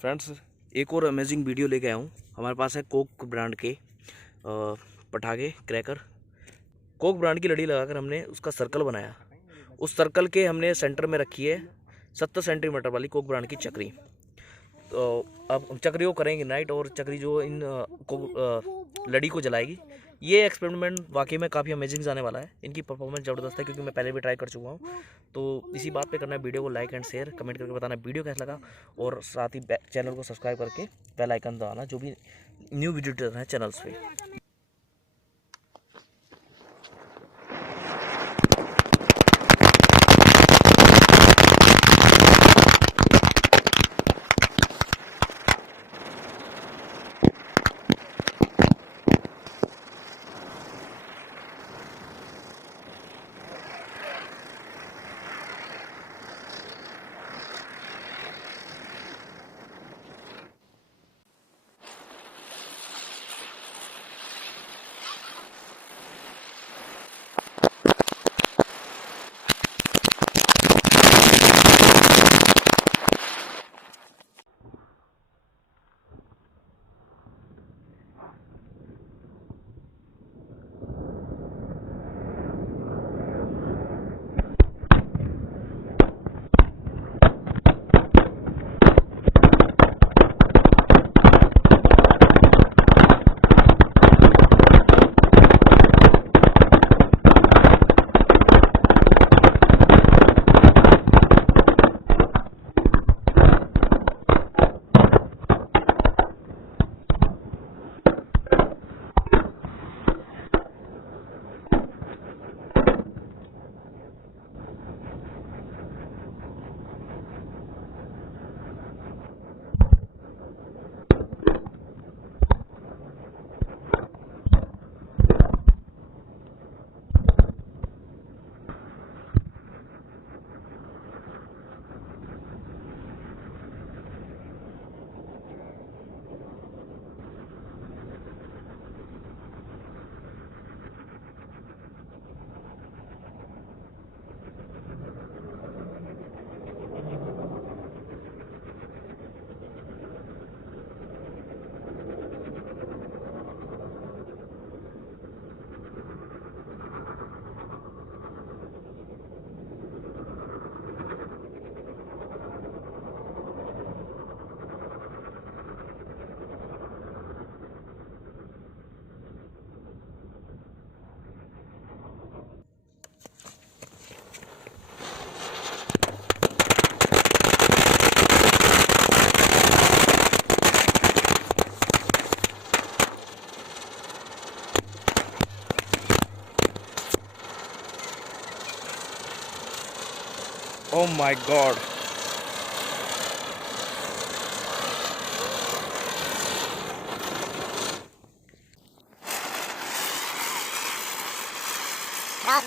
Friends, एक और amazing video लेके आया हूँ। हमारे पास है कोक ब्रांड के पटाखे क्रैकर। कोक ब्रांड की लड़ी लगाकर हमने उसका सर्कल बनाया। उस सर्कल के हमने सेंटर में रखी है 70 सेंटीमीटर वाली कोक ब्रांड की चक्री। तो अब चक्री को करेंगे नाइट, और चक्री जो इन लड़ी को जलाएगी। ये एक्सपेरिमेंट वाकई में काफ़ी अमेजिंग जाने वाला है। इनकी परफॉर्मेंस ज़बरदस्त है, क्योंकि मैं पहले भी ट्राई कर चुका हूँ। तो इसी बात पे करना है, वीडियो को लाइक एंड शेयर कमेंट करके बताना वीडियो कैसा लगा, और साथ ही चैनल को सब्सक्राइब करके बेल आइकन दबाना जो भी न्यू वीडियो है चैनल्स पे। Oh my God!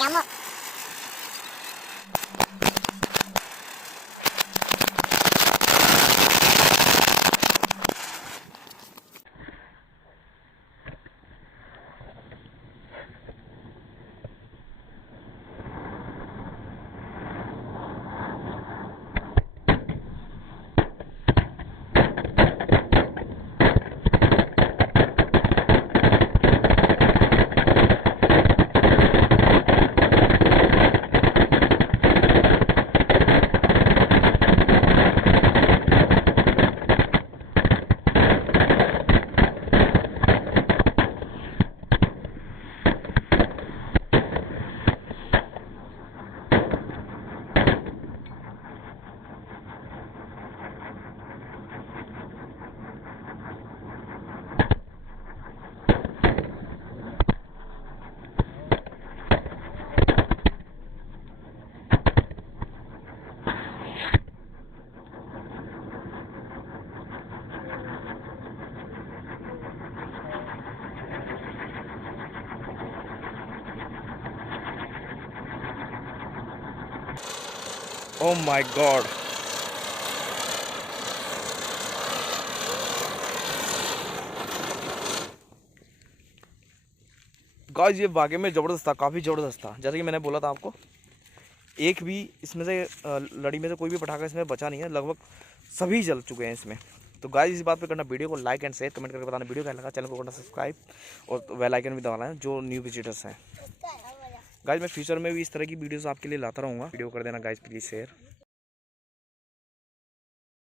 Nyamuk. Oh my God! Guys, ये वाकई में ज़बरदस्त था, काफ़ी ज़बरदस्त था। जैसे कि मैंने बोला था आपको, एक भी इसमें से लड़ी में से कोई भी पटाखा इसमें बचा नहीं है। लगभग सभी जल चुके हैं इसमें। तो गाइस इस बात पे करना वीडियो को लाइक एंड शेयर, कमेंट करके बताना वीडियो कैसा लगा, चैनल को करना सब्सक्राइब और बेल आइकन भी दबाना है जो न्यू विजिटर्स हैं। गाइस मैं फ्यूचर में भी इस तरह की वीडियोस आपके लिए लाता रहूँगा, वीडियो कर देना गाइस प्लीज़ शेयर।